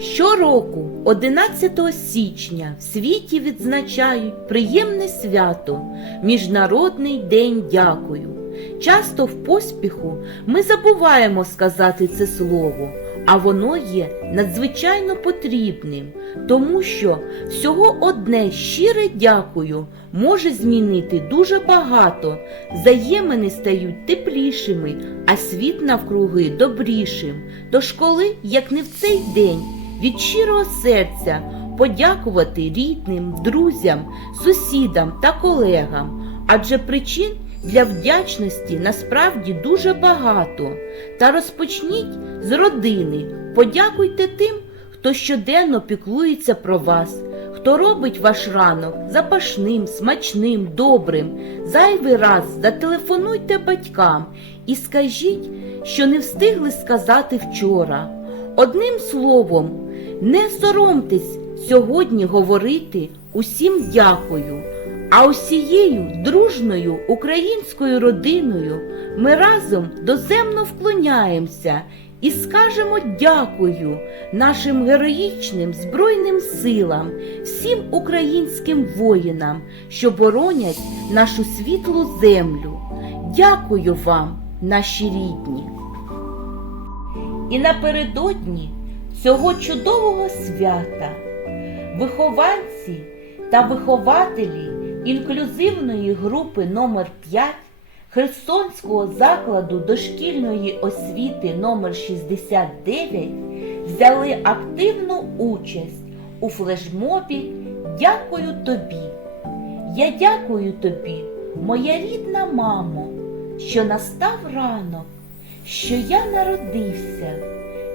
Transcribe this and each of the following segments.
Щороку, 11 січня, в світі відзначають приємне свято Міжнародний день дякую. Часто в поспіху ми забуваємо сказати це слово, а воно є надзвичайно потрібним, тому що всього одне щире дякую може змінити дуже багато. Взаємини стають теплішими, а світ навкруги добрішим. Тож коли, як не в цей день, від щирого серця подякувати рідним, друзям, сусідам та колегам, адже причин для вдячності насправді дуже багато. Та розпочніть з родини, подякуйте тим, хто щоденно піклується про вас, хто робить ваш ранок запашним, смачним, добрим. Зайвий раз зателефонуйте батькам і скажіть, що не встигли сказати вчора. Одним словом, не соромтесь сьогодні говорити усім дякую. А усією дружною українською родиною ми разом доземно вклоняємося і скажемо дякую нашим героїчним Збройним силам, всім українським воїнам, що боронять нашу світлу землю. Дякую вам, наші рідні. І напередодні цього чудового свята вихованці та вихователі інклюзивної групи номер 5 Херсонського закладу дошкільної освіти номер 69 взяли активну участь у флешмобі Дякую тобі. Я дякую тобі, моя рідна мамо, що настав ранок, що я народився,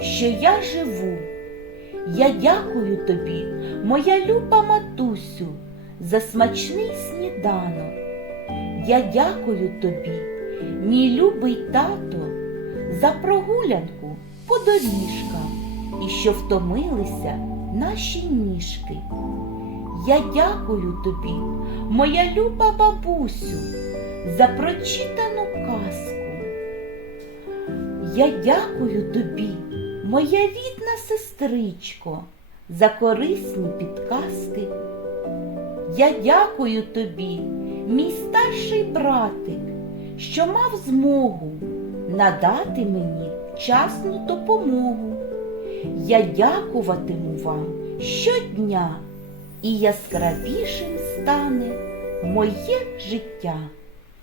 що я живу. Я дякую тобі, моя люба матусю, за смачний сніданок. Я дякую тобі, мій любий тато, за прогулянку по доріжкам і що втомилися наші ніжки. Я дякую тобі, моя люба бабусю, за прочитану казку. Я дякую тобі, моя рідна сестричко, за корисні підказки. Я дякую тобі, мій старший братик, що мав змогу надати мені вчасну допомогу. Я дякуватиму вам щодня, і яскравішим стане моє життя.